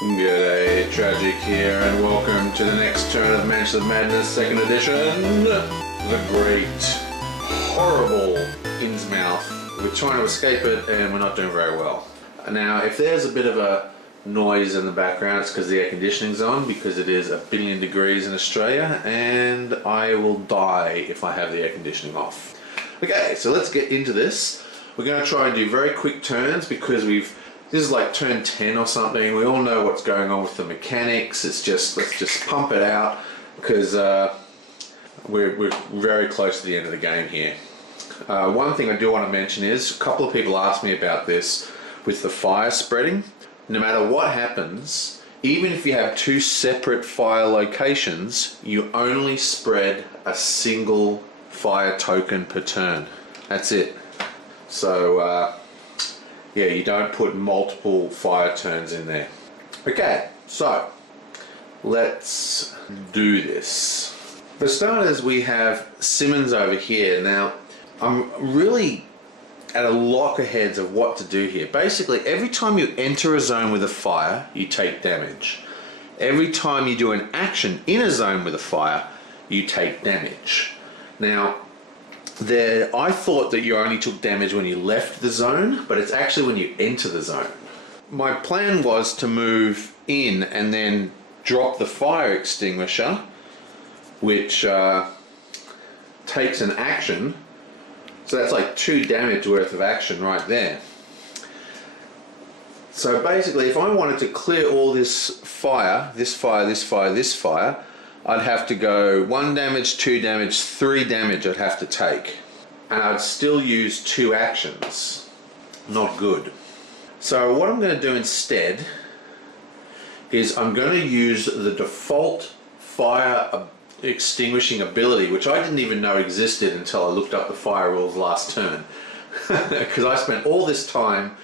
G'day, Tragic here, and welcome to the next turn of Mansion of Madness 2nd edition. The great, horrible Innsmouth. We're trying to escape it and we're not doing very well. Now, if there's a bit of a noise in the background, it's because the air conditioning's on, because it is 1 billion degrees in Australia, and I will die if I have the air conditioning off. Okay, so let's get into this. We're going to try and do very quick turns because this is like turn 10 or something. We all know what's going on with the mechanics. Let's just pump it out because we're very close to the end of the game here. One thing I do want to mention is a couple of people asked me about this with the fire spreading. No matter what happens, even if you have two separate fire locations, you only spread a single fire token per turn. That's it. So yeah, you don't put multiple fire turns in there. Okay, so let's do this. For starters, we have Simmons over here. Now, I'm really at a loggerheads of what to do here. Basically, every time you enter a zone with a fire, you take damage. Every time you do an action in a zone with a fire, you take damage. Now, I thought that you only took damage when you left the zone, but it's actually when you enter the zone. My plan was to move in and then drop the fire extinguisher, which takes an action. So that's like 2 damage worth of action right there. So basically, if I wanted to clear all this fire, I'd have to go 1 damage, 2 damage, 3 damage I'd have to take. And I'd still use 2 actions. Not good. So what I'm going to do instead is I'm going to use the default fire extinguishing ability, which I didn't even know existed until I looked up the fire rules last turn. Because I spent all this time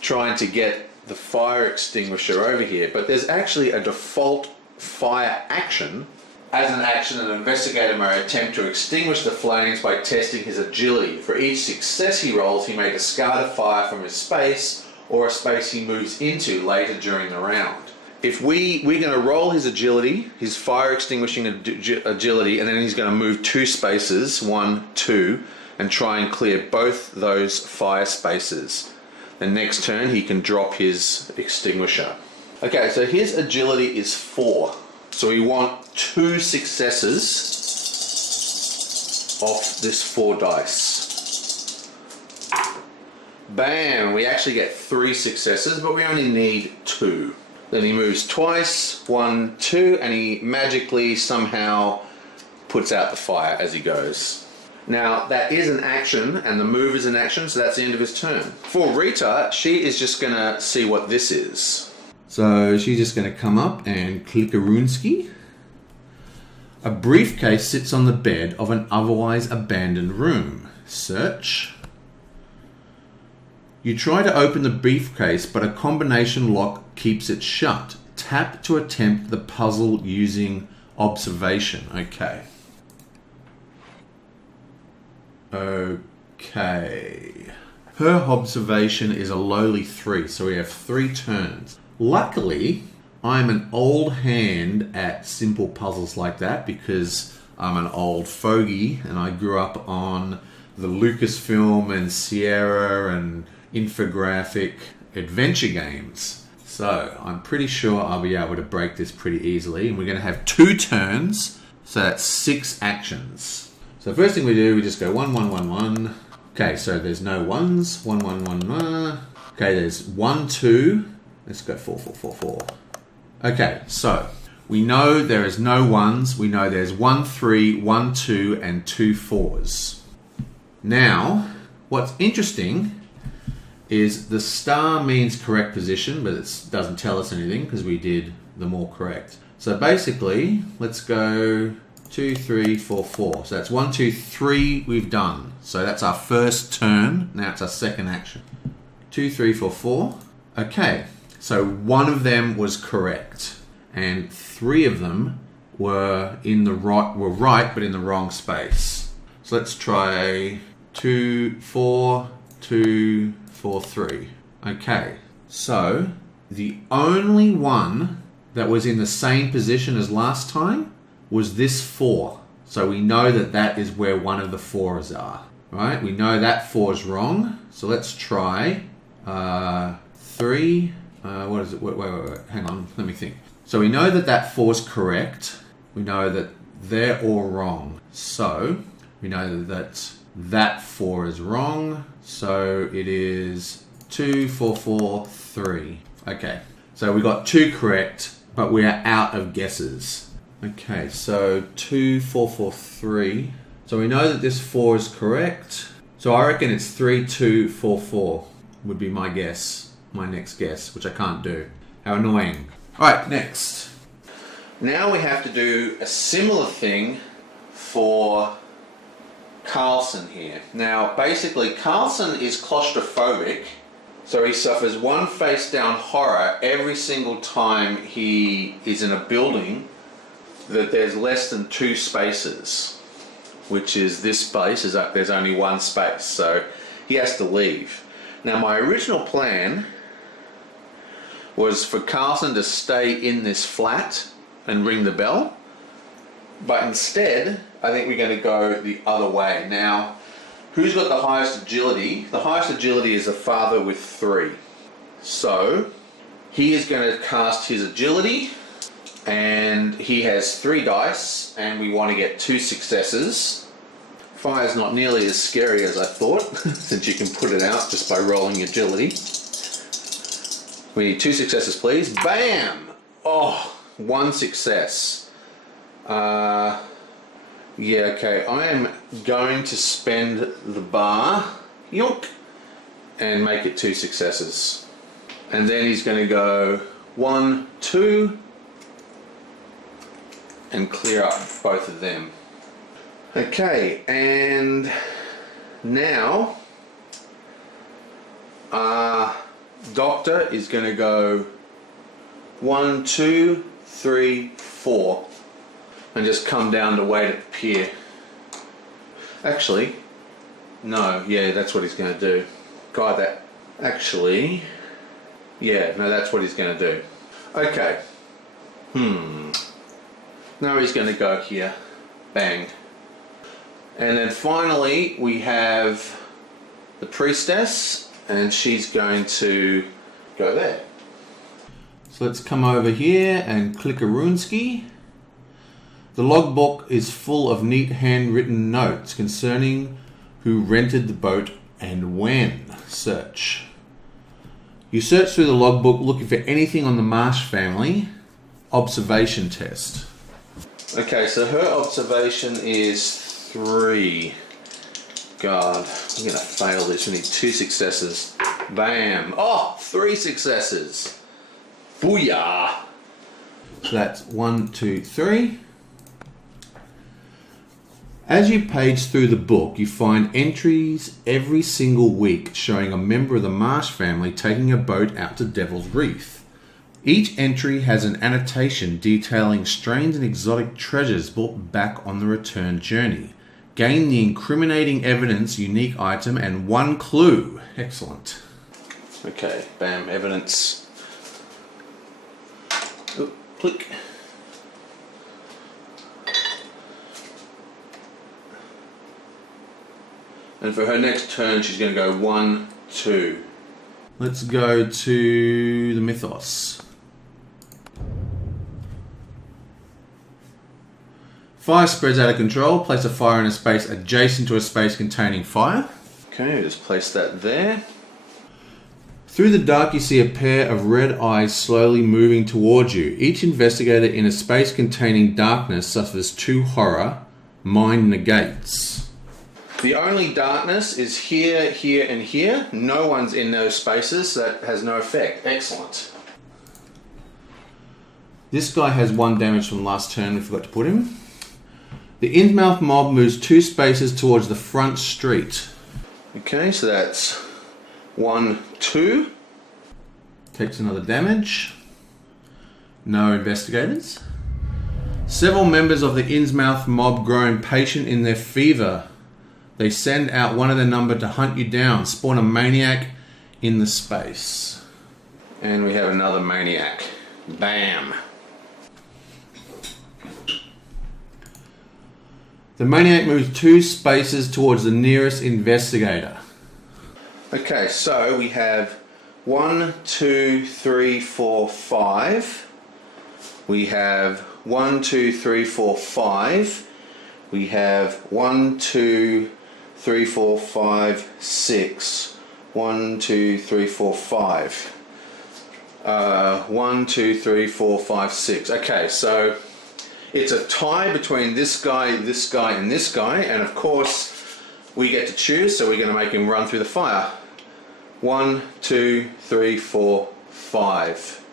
trying to get the fire extinguisher over here, but there's actually a default fire action. As an action, an investigator may attempt to extinguish the flames by testing his agility. For each success he rolls, he may discard a fire from his space or a space he moves into later during the round. If we're going to roll his agility, his fire extinguishing agility, and then he's going to move 2 spaces, 1, 2, and try and clear both those fire spaces. The next turn he can drop his extinguisher. Okay, so his agility is 4. So we want 2 successes off this 4 dice. Bam! We actually get 3 successes, but we only need 2. Then he moves twice, 1, 2, and he magically somehow puts out the fire as he goes. Now, that is an action, and the move is an action, so that's the end of his turn. For Rita, she is just going to see what this is. So she's just going to come up and click a runeski. A briefcase sits on the bed of an otherwise abandoned room. Search. You try to open the briefcase, but a combination lock keeps it shut. Tap to attempt the puzzle using observation. Okay. Okay. Her observation is a lowly 3, so we have 3 turns. Luckily, I'm an old hand at simple puzzles like that because I'm an old fogey and I grew up on the Lucasfilm and Sierra and infographic adventure games. So I'm pretty sure I'll be able to break this pretty easily. And we're going to have 2 turns, so that's 6 actions. So first thing we do, we just go 1, 1, 1, 1. Okay, so there's no 1s. 1, 1, 1, 1. Okay, there's 1, 2. Let's go 4, 4, 4, 4. Okay, so we know there is no 1s. We know there's 1, 3, 1, 2, and 2 4s. Now, what's interesting is the star means correct position, but it doesn't tell us anything because we did them all correct. So basically, let's go 2, 3, 4, 4. So that's 1, 2, 3 we've done. So that's our first turn. Now it's our second action. 2, 3, 4, 4. Okay, so 1 of them was correct, and 3 of them were right, but in the wrong space. So let's try 2, 4, 2, 4, 3. Okay, so the only one that was in the same position as last time was this 4. So we know that that is where one of the 4s are. Right? We know that 4 is wrong. So let's try 3. What is it? Wait. Hang on. Let me think. So we know that that 4 is correct. We know that they're all wrong. So we know that that 4 is wrong. So it is 2, 4, 4, 3. Okay. So we got 2 correct, but we are out of guesses. Okay. So 2, 4, 4, 3. So we know that this 4 is correct. So I reckon it's 3, 2, 4, 4 would be my guess. My next guess, which I can't do. How annoying. Alright, next. Now we have to do a similar thing for Carson here. Now, basically, Carson is claustrophobic, so he suffers one face-down horror every single time he is in a building that there's less than 2 spaces, which is this space, there's only 1 space, so he has to leave. Now, my original plan was for Carson to stay in this flat and ring the bell, but instead I think we're going to go the other way. Now, who's got the highest agility? The highest agility is the father with 3. So he is going to cast his agility, and he has 3 dice, and we want to get 2 successes. Fire's not nearly as scary as I thought, since you can put it out just by rolling agility. We need 2 successes, please. Bam! Oh, 1 success. Yeah, okay. I am going to spend the bar, yonk, and make it 2 successes. And then he's going to go 1, 2, and clear up both of them. Okay, and now Doctor is going to go 1, 2, 3, 4, and just come down to wait at the pier. Actually, no, yeah, that's what he's going to do. God, that actually, yeah, no, that's what he's going to do. Okay. Now he's going to go here. Bang. And then finally we have the priestess, and she's going to go there. So let's come over here and click a runeski. The logbook is full of neat handwritten notes concerning who rented the boat and when. Search. You search through the logbook looking for anything on the Marsh family. Observation test. Okay, so her observation is 3. God, I'm going to fail this. We need 2 successes. Bam. Oh, 3 successes. Booyah. So that's 1, 2, 3. As you page through the book, you find entries every single week showing a member of the Marsh family taking a boat out to Devil's Reef. Each entry has an annotation detailing strange and exotic treasures brought back on the return journey. Gain the incriminating evidence, unique item, and 1 clue. Excellent. Okay, bam, evidence. Oop, click. And for her next turn, she's going to go 1, 2. Let's go to the mythos. Fire spreads out of control. Place a fire in a space adjacent to a space containing fire. Okay, just place that there. Through the dark, you see a pair of red eyes slowly moving towards you. Each investigator in a space containing darkness suffers 2 horror. Mind negates. The only darkness is here, here, and here. No one's in those spaces, so that has no effect. Excellent. This guy has 1 damage from last turn. We forgot to put him. The Innsmouth mob moves 2 spaces towards the front street. Okay, so that's 1, 2. Takes another damage. No investigators. Several members of the Innsmouth mob grow impatient in their fever. They send out one of their number to hunt you down. Spawn a maniac in the space. And we have another maniac. Bam. The maniac moves 2 spaces towards the nearest investigator. Okay, so we have 1, 2, 3, 4, 5. We have 1, 2, 3, 4, 5. We have 1, 2, 3, 4, 5, 6. 1, 2, 3, 4, 5. 1, 2, 3, 4, 5, 6. Okay, so it's a tie between this guy, and this guy, and of course we get to choose, so we're going to make him run through the fire. 1, 2, 3, 4, 5.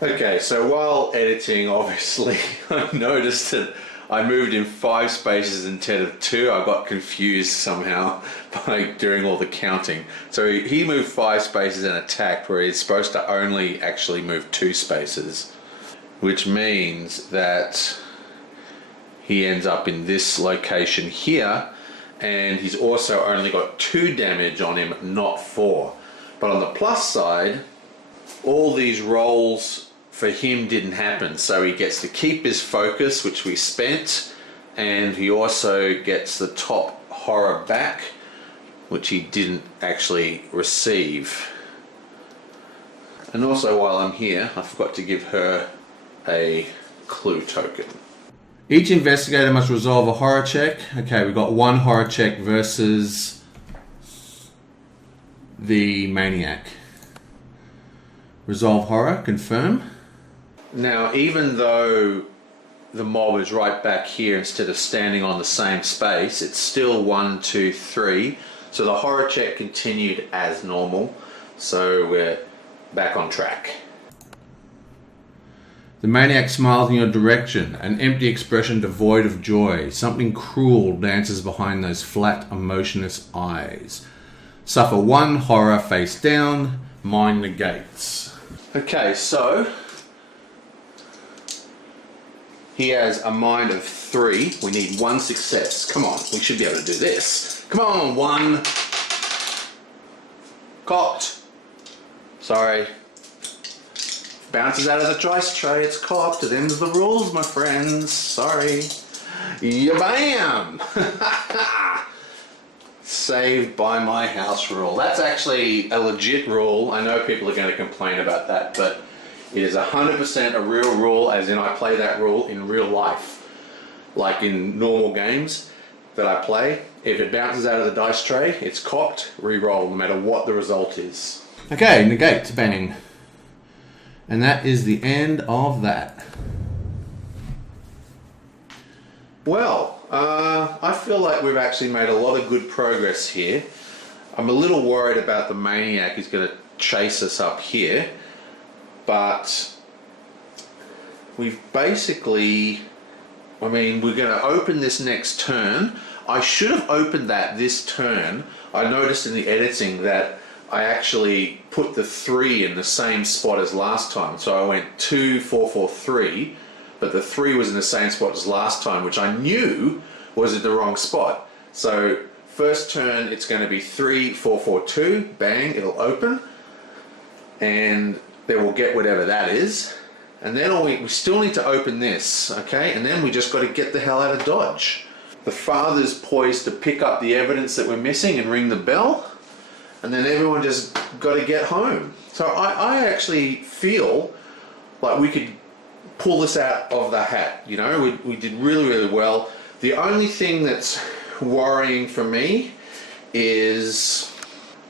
Okay, so while editing, obviously, I noticed that I moved in 5 spaces instead of 2. I got confused somehow by doing all the counting. So he moved 5 spaces and attacked, where he's supposed to only actually move 2 spaces, which means that he ends up in this location here, and he's also only got 2 damage on him, not 4. But on the plus side, all these rolls for him didn't happen, so he gets to keep his focus, which we spent, and he also gets the top horror back, which he didn't actually receive. And also, while I'm here, I forgot to give her a clue token. Each investigator must resolve a horror check. Okay, we've got 1 horror check versus the maniac. Resolve horror, confirm. Now, even though the mob is right back here instead of standing on the same space, it's still 1, 2, 3. So the horror check continued as normal. So we're back on track. The maniac smiles in your direction, an empty expression devoid of joy. Something cruel dances behind those flat, emotionless eyes. Suffer 1 horror face down, mine negates. Okay, so he has a mind of 3. We need 1 success. Come on, we should be able to do this. Come on, 1. Cocked. Sorry. Bounces out of the dice tray, it's cocked. Them's the rules, my friends. Sorry. Ya-bam! Saved by my house rule. That's actually a legit rule. I know people are going to complain about that, but it is 100% a real rule, as in I play that rule in real life. Like in normal games that I play, if it bounces out of the dice tray, it's cocked, re-roll, no matter what the result is. Okay, negate, bang. And that is the end of that. Well, I feel like we've actually made a lot of good progress here. I'm a little worried about the maniac who's going to chase us up here, but we've basically, we're going to open this next turn. I should have opened that this turn. I noticed in the editing that I actually put the 3 in the same spot as last time. So I went 2, 4, 4, 3, but the 3 was in the same spot as last time, which I knew was at the wrong spot. So first turn, it's going to be 3, 4, 4, 2, bang, it'll open, and then we'll get whatever that is. And then we still need to open this, okay? And then we just got to get the hell out of Dodge. The father's poised to pick up the evidence that we're missing and ring the bell. And then everyone just got to get home. So I actually feel like we could pull this out of the hat. You know, we did really, really well. The only thing that's worrying for me is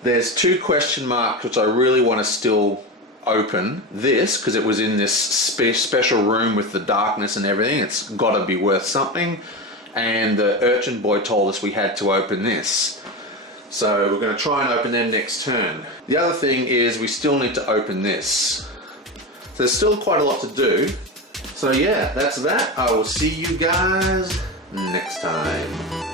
there's 2 question marks which I really want to still open. This, because it was in this special room with the darkness and everything. It's got to be worth something. And the urchin boy told us we had to open this. So we're going to try and open them next turn. The other thing is we still need to open this. So there's still quite a lot to do. So yeah, that's that. I will see you guys next time.